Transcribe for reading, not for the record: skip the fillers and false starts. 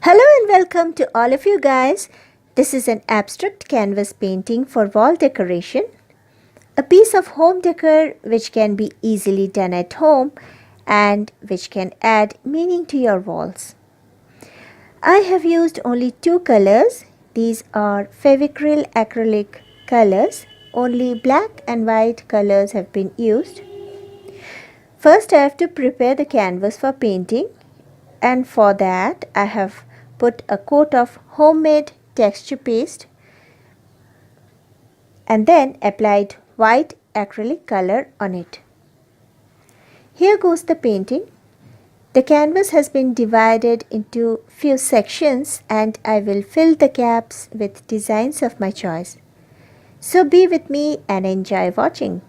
Hello and welcome to all of you guys. This is an abstract canvas painting for wall decoration, a piece of home decor which can be easily done at home and which can add meaning to your walls. I have used only two colors. These are Fevicryl acrylic colors. Only black and white colors have been used. First I have to prepare the canvas for painting, and for that I have put a coat of homemade texture paste and then applied white acrylic color on it. Here goes the painting. The canvas has been divided into few sections and I will fill the gaps with designs of my choice. So be with me and enjoy watching.